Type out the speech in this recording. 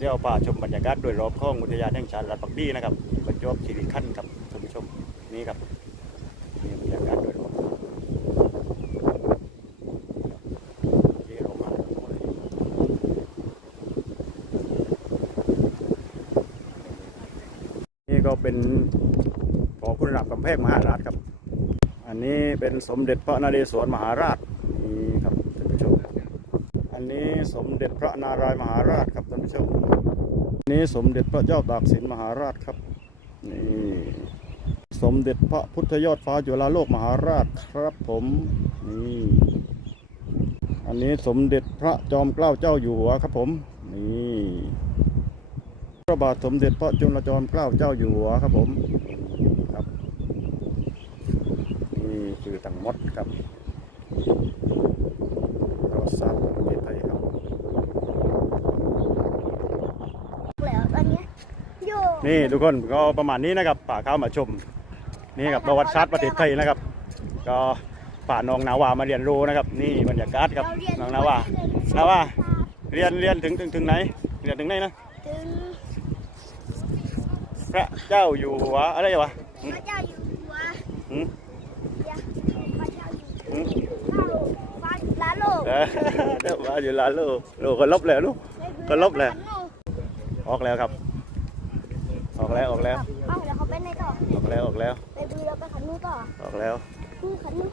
เดี๋ยวป่าชมบรรยากาศโดยรอบของอุทยานแห่งชาติลาดปักดีนะครับบรรจบคีรีขันธ์ครับท่านผู้ชมนี่ครับนี่บรรยากาศโดยรอบที่เรามาทั้งหมดเลยนี่ก็เป็นพอคุณรับกำแพงมหาราชครับ อันนี้เป็นสมเด็จพระนเรศวรมหาราชนี่ครับท่านผู้ชม อันนี้สมเด็จพระนารายมหาราชครับท่านผู้ชมอันนี้สมเด็จพระเจ้าตากสินมหาราชครับนี่สมเด็จพระพุทธยอดฟ้าจุฬาโลกมหาราชครับผมนี่อันนี้สมเด็จพระจอมเกล้าเจ้าอยู่หัวครับผมนี่พระบาทสมเด็จพระจุลจอมเกล้าเจ้าอยู่หัวครับผมครับนี่คือทั้งมดครับประวัติศาสตร์ของประเทศไทยครับ แล้วตอนเนี้ยโย นี่ทุกคนก็ประมาณนี้นะครับป่าเข้ามาชม นี่ครับประวัติศาสตร์ประเทศไทยนะครับ ก็ป่าน้องนาวามาเรียนรู้นะครับ นี่บรรยากาศครับน้องนาวานาวาเรียนเรียนถึงถึงถึงไหนเรียนถึงไหนนะถึงพระเจ้าอยู่หัวอะไรวะพระเจ้าอยู่หัวหืมเดี๋ยวพระเจ้าอยู่หืมข้าวฟ้าลาโลกเออเดี๋ยวมาอยู่ลานลูกลูกก็ลบแล้วลูกก็ลบเลยออกแล้วครับอ อกแล้วออกแล้ว เอ้าเดี๋ยวเขาไปไหนต่อออกแล้วออกแล้ว ไปดูแล้วไปขันนู้นต่อออกแล้ว นี่ขันนู้น